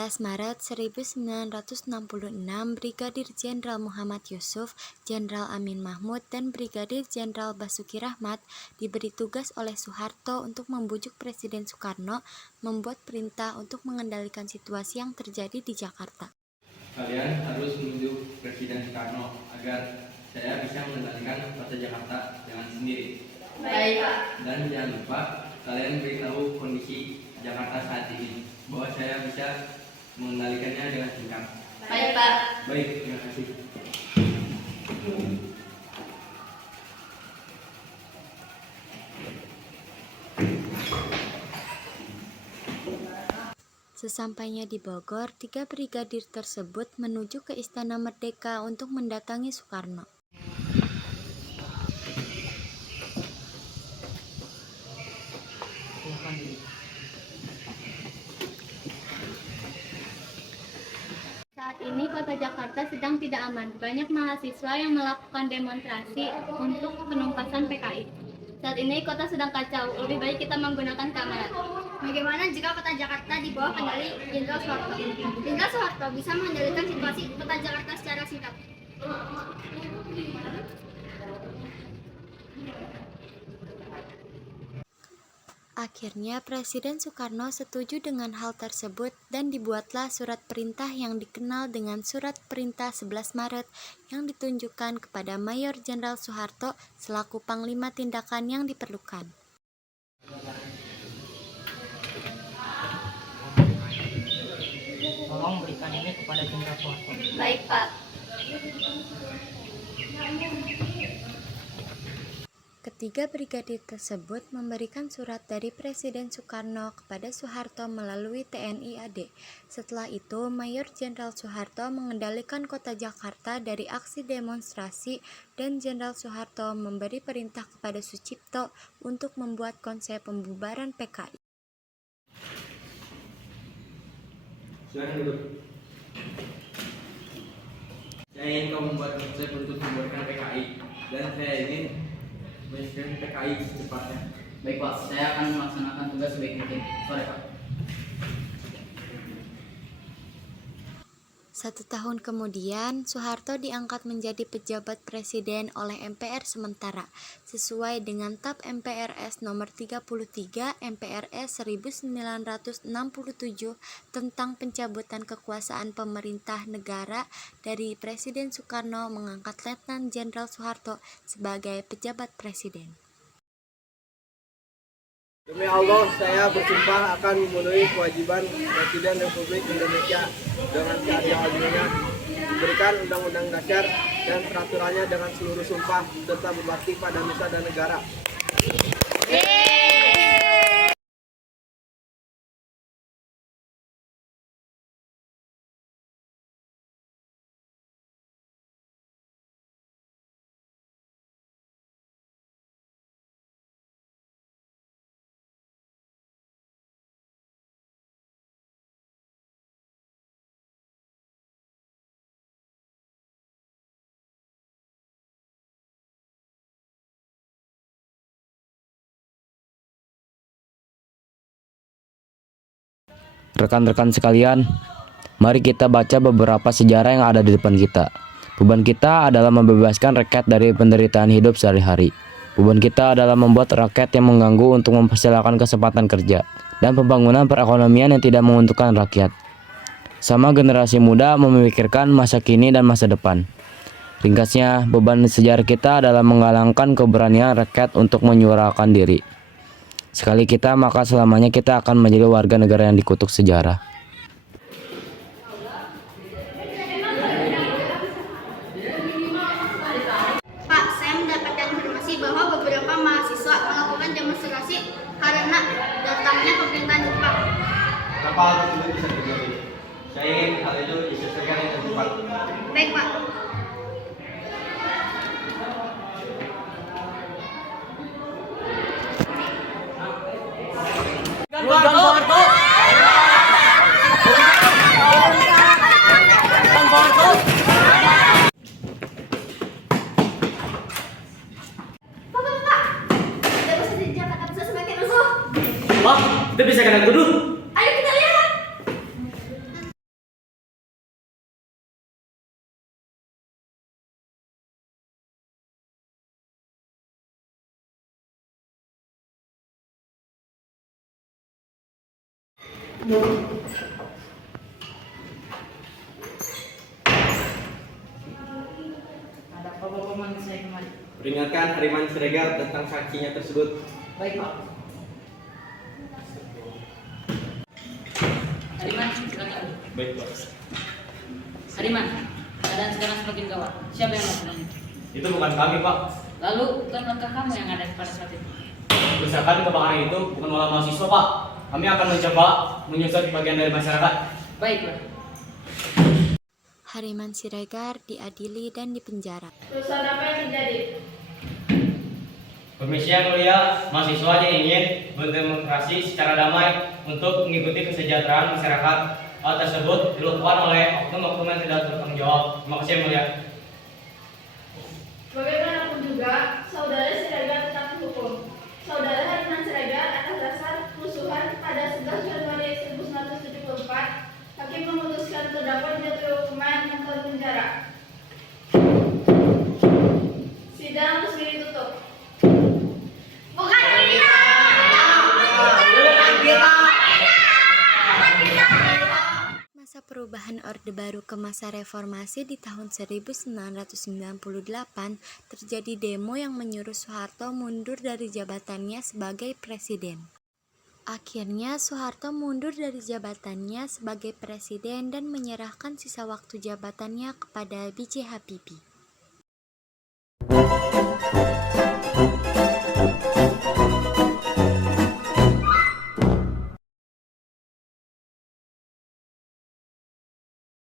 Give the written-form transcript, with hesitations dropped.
11 Maret 1966, Brigadir Jenderal Muhammad Yusuf, Jenderal Amin Mahmud, dan Brigadir Jenderal Basuki Rahmat diberi tugas oleh Soeharto untuk membujuk Presiden Soekarno membuat perintah untuk mengendalikan situasi yang terjadi di Jakarta. Kalian harus menunjuk Presiden Soekarno agar saya bisa mengendalikan kota Jakarta dengan sendiri. Baik, Pak. Dan jangan lupa kalian beritahu kondisi Jakarta saat ini, bahwa saya bisa mengendalikannya dengan singkat. Baik, Pak. Baik, terima kasih. Sesampainya di Bogor, 3 brigadir tersebut menuju ke Istana Merdeka untuk mendatangi Soekarno. Saat ini kota Jakarta sedang tidak aman. Banyak mahasiswa yang melakukan demonstrasi untuk penumpasan PKI. Saat ini kota sedang kacau. Lebih baik kita menggunakan keamanan. Bagaimana jika kota Jakarta di bawah kendali Jenderal Soeharto? Jenderal Soeharto bisa mengendalikan situasi kota Jakarta secara singkat. Akhirnya Presiden Soekarno setuju dengan hal tersebut dan dibuatlah surat perintah yang dikenal dengan Surat Perintah 11 Maret yang ditunjukkan kepada Mayor Jenderal Soeharto selaku Panglima tindakan yang diperlukan. Tolong berikan ini kepada Jenderal Soeharto. Baik, Pak. Ketiga brigadir tersebut memberikan surat dari Presiden Soekarno kepada Soeharto melalui TNI AD. Setelah itu, Mayor Jenderal Soeharto mengendalikan kota Jakarta dari aksi demonstrasi dan Jenderal Soeharto memberi perintah kepada Sucipto untuk membuat konsep pembubaran PKI. Silakan duduk. Saya ingin kau membuat konsep untuk membubarkan PKI, dan saya ingin menunjukkan PKI secepatnya. Baik, Pak. Saya akan melaksanakan tugas sebaik mungkin. Sore, Pak. 1 tahun kemudian, Soeharto diangkat menjadi pejabat presiden oleh MPR sementara, sesuai dengan TAP MPRS nomor 33 MPRS 1967 tentang pencabutan kekuasaan pemerintah negara dari Presiden Soekarno mengangkat Letnan Jenderal Soeharto sebagai pejabat presiden. Demi Allah, saya bersumpah akan memenuhi kewajiban Presiden Republik Indonesia dengan seadil-adilnya, memberikan Undang-Undang Dasar dan peraturannya dengan seluruh sumpah, serta berbakti pada nusa dan negara. Rekan-rekan sekalian, mari kita baca beberapa sejarah yang ada di depan kita. Beban kita adalah membebaskan rakyat dari penderitaan hidup sehari-hari. Beban kita adalah membuat rakyat yang mengganggu untuk mempersilahkan kesempatan kerja dan pembangunan perekonomian yang tidak menguntungkan rakyat. Sama generasi muda memikirkan masa kini dan masa depan. Ringkasnya, beban sejarah kita adalah menggalangkan keberanian rakyat untuk menyuarakan diri. Sekali kita, maka selamanya kita akan menjadi warga negara yang dikutuk sejarah. Pak, saya mendapatkan informasi bahwa beberapa mahasiswa melakukan demonstrasi karena datangnya pemerintahan Jepang. Kenapa hal tersebut bisa terjadi? Saya ingin hal itu diselesaikan dengan cepat. Baik, Pak. Wah, kita bisa kena tuduh. Ada apa Bapak manggil saya kemari? Peringatkan Hariman Siregar tentang sanksinya tersebut. Baik Pak. Hariman, silakan. Baik, Pak. Hariman, keadaan sekarang semakin gawat. Siapa yang melakukan itu? Itu bukan kami, Pak. Lalu bukan langkah kamu yang ada pada saat itu? Berdasarkan kebakaran itu bukan olah mahasiswa, Pak. Kami akan mencoba menyusut bagian dari masyarakat. Baik Pak. Hariman Siregar diadili dan dipenjara. Perusahaan apa yang terjadi? Permisi yang mulia, mahasiswa yang ingin berdemonstrasi secara damai untuk mengikuti kesejahteraan masyarakat. Hal tersebut dilakukan oleh oknum-oknum yang tidak bertanggung jawab. Terima kasih yang mulia. Bagaimanapun juga, saudara Siregar tetap dihukum. Saudara Hariman Siregar atas dasar kerusuhan pada 11 Januari 1974, hakim memutuskan terdakwa dijatuhi hukuman 6 tahun penjara. Sidang resmi ditutup. Bukan kita! Masa perubahan Orde Baru ke masa reformasi di tahun 1998 terjadi demo yang menyuruh Soeharto mundur dari jabatannya sebagai presiden. Akhirnya Soeharto mundur dari jabatannya sebagai presiden dan menyerahkan sisa waktu jabatannya kepada B.J. Habibie.